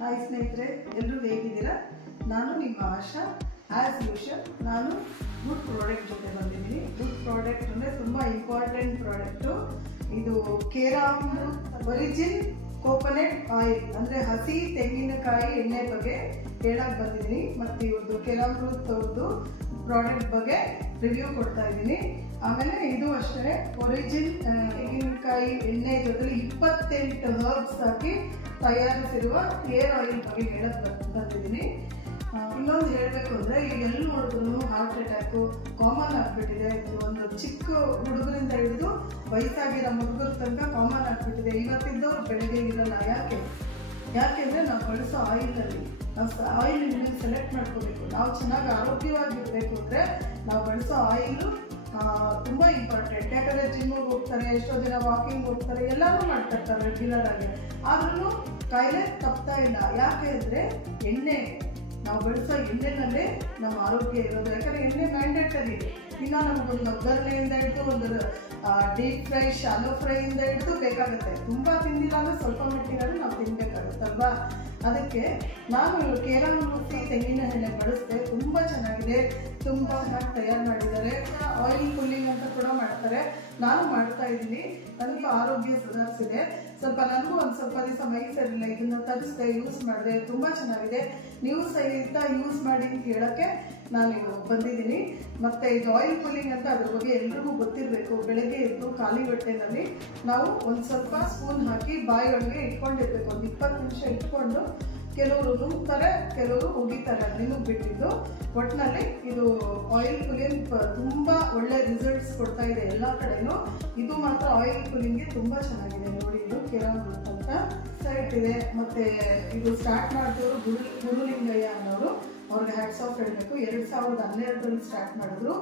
Hi ಸ್ನೇಹಿತರೆ, ಎಲ್ಲರೂ ಹೇಗಿದ್ದೀರಾ? ನಾನು ನಿಮ್ಮ ಆಶಾ. ಆ್ಯಸ್ ಯೂಶಲ್ ನಾನು ಗುಡ್ ಪ್ರಾಡಕ್ಟ್ ಜೊತೆ ಬಂದಿದ್ದೀನಿ. ಗುಡ್ ಪ್ರಾಡಕ್ಟ್ ಅಂದರೆ ತುಂಬ ಇಂಪಾರ್ಟೆಂಟ್ ಪ್ರಾಡಕ್ಟು. ಇದು ಕೇರಾಮೃತ್ ಒರಿಜಿನ್ ಕೋಕೋನಟ್ ಆಯಿಲ್ ಅಂದರೆ ಹಸಿ ತೆಂಗಿನಕಾಯಿ ಎಣ್ಣೆ ಬಗ್ಗೆ ಹೇಳಕ್ಕೆ ಬಂದಿದ್ದೀನಿ. ಮತ್ತು ಇವ್ರದ್ದು ಕೇರಾಮೃತ್ ಅವ್ರದ್ದು ಪ್ರಾಡಕ್ಟ್ ಬಗ್ಗೆ ರಿವ್ಯೂ ಕೊಡ್ತಾ ಇದ್ದೀನಿ. ಆಮೇಲೆ ಇದು ಅಷ್ಟೇ ಒರಿಜಿನ್ ತೆಂಗಿನಕಾಯಿ ಎಣ್ಣೆ ಜೊತೆಲಿ 28 ಹರ್ಬ್ಸ್ ಹಾಕಿ ತಯಾರಿಸಿರುವ ಹೇರ್ ಆಯಿಲ್ ಬಗ್ಗೆ ಹೇಳಕ್ಕೆ ಬಂದಿದ್ದೀನಿ. ಇನ್ನೊಂದು ಹೇಳಬೇಕು ಅಂದರೆ ಈಗ ಎಲ್ಲಿ ನೋಡಿದ್ರು ಹಾರ್ಟ್ ಅಟ್ಯಾಕು ಕಾಮನ್ ಆಗಿಬಿಟ್ಟಿದೆ. ಒಂದು ಚಿಕ್ಕ ಹುಡುಗರಿಂದ ಹಿಡಿದು ವಯಸ್ಸಾಗಿರೋ ಹುಡುಗರ ತನಕ ಕಾಮನ್ ಆಗಿಬಿಟ್ಟಿದೆ. ಇವತ್ತಿದ್ದವ್ರು ಬೆಳಗ್ಗೆ ಇರಲ್ಲ. ಯಾಕೆಂದರೆ ನಾವು ಬಳಸೋ ಆಯಿಲಲ್ಲಿ ನಾವು ಆಯಿಲ್ ಸೆಲೆಕ್ಟ್ ಮಾಡ್ಕೋಬೇಕು. ನಾವು ಚೆನ್ನಾಗಿ ಆರೋಗ್ಯವಾಗಿರಬೇಕು ಅಂದರೆ ನಾವು ಬಳಸೋ ಆಯಿಲು ತುಂಬ ಇಂಪಾರ್ಟೆಂಟ್. ಯಾಕಂದರೆ ಜಿಮ್ಮಿಗೆ ಹೋಗ್ತಾರೆ, ಎಷ್ಟೋ ಜನ ವಾಕಿಂಗ್ ಹೋಗ್ತಾರೆ, ಎಲ್ಲರೂ ಮಾಡ್ತಿರ್ತಾರೆ ರೆಗ್ಯುಲರ್ ಆಗಿ. ಆದ್ರೂ ಕಾಯಿಲೆ ತಪ್ತಾ ಇಲ್ಲ. ಯಾಕೆ ಅಂದರೆ ಎಣ್ಣೆ, ನಾವು ಬಳಸೋ ಎಣ್ಣೆನಲ್ಲೇ ನಮ್ಮ ಆರೋಗ್ಯ ಇರೋದು. ಯಾಕಂದರೆ ಎಣ್ಣೆ ಮ್ಯಾಂಡೇಟರಿ. ಇನ್ನು ನಮಗೊಂದು ಒಗ್ಗರಣೆಯಿಂದ ಹಿಡಿದು ಒಂದು ಡೀಪ್ ಫ್ರೈ, ಶಾಲೋ ಫ್ರೈಯಿಂದ ಹಿಡಿದು ಬೇಕಾಗುತ್ತೆ. ತುಂಬ ತಿಂದಿಲ್ಲ ಅಂದರೆ ಸ್ವಲ್ಪ ಮಟ್ಟಿಗಾದ್ರೂ ನಾವು ತಿನ್ನಬೇಕಾಗುತ್ತಲ್ವಾ. ಅದಕ್ಕೆ ನಾನು ಕೇರಾಮೃತ್ ತೆಂಗಿನ ಎಣ್ಣೆ ಬಳಸಿದೆ. ತುಂಬ ಚೆನ್ನಾಗಿದೆ, ತುಂಬ ಚೆನ್ನಾಗಿ ತಯಾರು ಮಾಡಿದ್ದಾರೆ. ಆಯಿಲ್ ಪುಲ್ಲಿಂಗ್ ಅಂತ ಕೂಡ ಮಾಡ್ತಾರೆ. ನಾನು ಮಾಡ್ತಾ ಇದ್ದೀನಿ. ನನಗೆ ಆರೋಗ್ಯ ಸುಧಾರಿಸಿದೆ. ನನಗೂ ಒಂದು ಸ್ವಲ್ಪ ದಿವಸ ಮೈ ಸರಿಯಿಲ್ಲ, ಇದನ್ನು ತರಿಸಿದೆ, ಯೂಸ್ ಮಾಡಿದೆ, ತುಂಬ ಚೆನ್ನಾಗಿದೆ. ನೀವು ಸಹಿತ ಯೂಸ್ ಮಾಡಿ ಅಂತ ಹೇಳೋಕ್ಕೆ ನಾನು ಬಂದಿದ್ದೀನಿ. ಮತ್ತು ಇದು ಆಯಿಲ್ ಪುಲ್ಲಿಂಗ್ ಅಂತ ಅದ್ರ ಬಗ್ಗೆ ಎಲ್ರಿಗೂ ಗೊತ್ತಿರಬೇಕು. ಬೆಳಗ್ಗೆ ಎದ್ದು ಖಾಲಿ ಹೊಟ್ಟೆನಲ್ಲಿ ನಾವು ಒಂದು ಸ್ವಲ್ಪ ಸ್ಪೂನ್ ಹಾಕಿ ಬಾಯಿಯೊಳಗೆ ಇಟ್ಕೊಂಡಿರ್ಬೇಕು. ಒಂದು 20 ನಿಮಿಷ ಇಟ್ಕೊಂಡು ಕೆಲವರು ನುಗ್ತಾರೆ, ಕೆಲವರು ಉಗಿತಾರೆ. ನಿಮಗೆ ಬಿಟ್ಟಿದ್ದು. ಒಟ್ಟಿನಲ್ಲಿ ಇದು ಆಯಿಲ್ ಪುಲ್ಲಿಂಗ್ ತುಂಬ ಒಳ್ಳೆ ರಿಸಲ್ಟ್ಸ್ ಕೊಡ್ತಾ ಇದೆ ಎಲ್ಲ ಕಡೆನೂ. ಇದು ಮಾತ್ರ ಆಯಿಲ್ ಪುಲ್ಲಿಂಗ್ಗೆ ತುಂಬ ಚೆನ್ನಾಗಿದೆ. ನೋಡಿ, ಇದು ಕೇರಾಮೃತ್ ಅಂತ ಸೈಟ್ ಇದೆ. ಮತ್ತು ಇದು ಸ್ಟಾರ್ಟ್ ಮಾಡಿದವರು ಗುರುಲಿಂಗಯ್ಯ ಅನ್ನೋರು. ಅವ್ರಿಗೆ ಹ್ಯಾಟ್ಸ್ ಆಫ್ ಹೇಳಬೇಕು. 2012ರಲ್ಲಿ ಸ್ಟಾರ್ಟ್ ಮಾಡಿದ್ರು.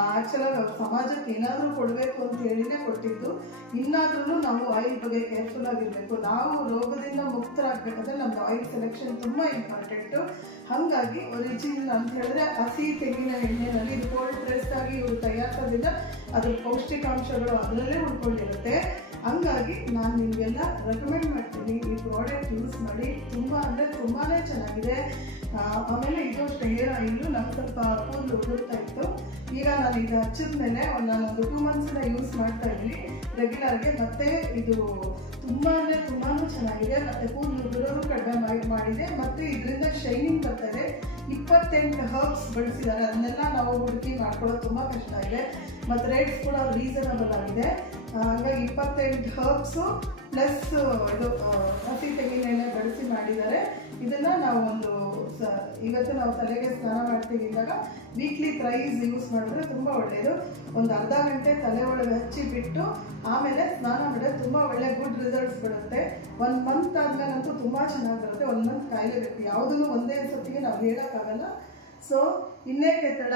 ಆ್ಯಕ್ಚುಲಾಗಿ ಅವ್ರು ಸಮಾಜಕ್ಕೆ ಏನಾದರೂ ಕೊಡಬೇಕು ಅಂತ ಹೇಳಿನೇ ಕೊಟ್ಟಿದ್ದು. ಇನ್ನಾದ್ರೂ ನಾವು ಆಯಿಲ್ ಬಗ್ಗೆ ಕೇರ್ಫುಲ್ ಆಗಿರಬೇಕು. ನಾವು ರೋಗದಿಂದ ಮುಕ್ತರಾಗಬೇಕಾದ್ರೆ ನಮ್ಮದು ಆಯಿಲ್ ಸೆಲೆಕ್ಷನ್ ತುಂಬ ಇಂಪಾರ್ಟೆಂಟು. ಹಾಗಾಗಿ ಒರಿಜಿನಲ್ ಅಂತ ಹೇಳಿದ್ರೆ ಹಸಿ ತೆಂಗಿನ ಎಣ್ಣೆನಲ್ಲಿ ಇದು ಕೋಲ್ಡ್ ಪ್ರೆಸ್ ಆಗಿ ಇವರು ತಯಾರಿಸೋದ್ರಿಂದ ಅದ್ರ ಪೌಷ್ಟಿಕಾಂಶಗಳು ಅದರಲ್ಲೇ ಉಳ್ಕೊಂಡಿರುತ್ತೆ. ಹಂಗಾಗಿ ನಾನು ನಿಮಗೆಲ್ಲ ರೆಕಮೆಂಡ್ ಮಾಡ್ತೀನಿ, ಈ ಪ್ರಾಡಕ್ಟ್ ಯೂಸ್ ಮಾಡಿ. ತುಂಬ ಅಂದರೆ ತುಂಬಾ ಚೆನ್ನಾಗಿದೆ. ಆಮೇಲೆ ಇದು ಅಷ್ಟೇ ಹೇರ್ ಆಯಿಲು ನಮ್ಗೆ ಸ್ವಲ್ಪ ಕೂದಲು ಉದುರ್ತಾ ಇತ್ತು. ಈಗ ನಾನು ಇದು ಹಚ್ಚಿದ ಮೇಲೆ ನಾನೊಂದು 2 ಮಂತ್ಸಿಂದ ಯೂಸ್ ಮಾಡ್ತಾ ಇದ್ದೀನಿ ರೆಗ್ಯುಲರ್ಗೆ. ಮತ್ತು ಇದು ತುಂಬಾ ಚೆನ್ನಾಗಿದೆ. ಮತ್ತು ಕೂದಲು ಉದುರೋರು ಕಡಿಮೆ ಮಾಡಿದೆ. ಮತ್ತು ಇದರಿಂದ ಶೈನಿಂಗ್ ಬರ್ತಾ ಇದೆ. 28 ಹರ್ಬ್ಸ್ ಬಳಸಿದ್ದಾರೆ. ಅದನ್ನೆಲ್ಲ ನಾವು ಹುಡುಕಿ ಮಾಡ್ಕೊಳ್ಳೋದು ತುಂಬ ಕಷ್ಟ ಇದೆ. ಮತ್ತು ರೇಟ್ಸ್ ಕೂಡ ರೀಸನಬಲ್ ಆಗಿದೆ. ಹಾಗಾಗಿ 28 ಹರ್ಬ್ಸು ಪ್ಲಸ್ ಇದು ಹಸಿ ತೆಂಗಿನ ಎಣ್ಣೆ ಬಳಸಿ ಮಾಡಿದ್ದಾರೆ. ಇದನ್ನು ನಾವು ಇವತ್ತು ನಾವು ತಲೆಗೆ ಸ್ನಾನ ಮಾಡ್ತೀವಿ ಅಂದಾಗ ವೀಕ್ಲಿ ಥ್ರೈಸ್ ಯೂಸ್ ಮಾಡಿದ್ರೆ ತುಂಬ ಒಳ್ಳೆಯದು. ಒಂದು ಅರ್ಧ ಗಂಟೆ ತಲೆ ಒಳಗೆ ಹಚ್ಚಿ ಬಿಟ್ಟು ಆಮೇಲೆ ಸ್ನಾನ ಮಾಡಿದ್ರೆ ತುಂಬ ಒಳ್ಳೆ ಗುಡ್ ರಿಸಲ್ಟ್ಸ್ ಬರುತ್ತೆ. 1 ಮಂತ್ ಆದ್ಮೇಲಂತೂ ತುಂಬ ಚೆನ್ನಾಗಿ ಬರುತ್ತೆ. 1 ಮಂತ್ ಕಾಯಲೇಬೇಕು. ಯಾವುದನ್ನು ಒಂದೇ ಸತಿಗೆ ನಾವು ಹೇಳೋಕ್ಕಾಗಲ್ಲ. ಸೊ ಇನ್ನೇಕೆ ತಡ,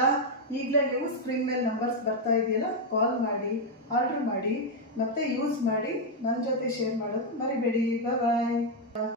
ಈಗಲೇ ನೀವು ಸ್ಕ್ರೀನ್ ಮೇಲೆ ನಂಬರ್ಸ್ ಬರ್ತಾ ಇದೆಯಲ್ಲ, ಕಾಲ್ ಮಾಡಿ, ಆರ್ಡರ್ ಮಾಡಿ, ಮತ್ತು ಯೂಸ್ ಮಾಡಿ, ನನ್ನ ಜೊತೆ ಶೇರ್ ಮಾಡೋದು ಮರಿಬೇಡಿ. ಬಾಯ್.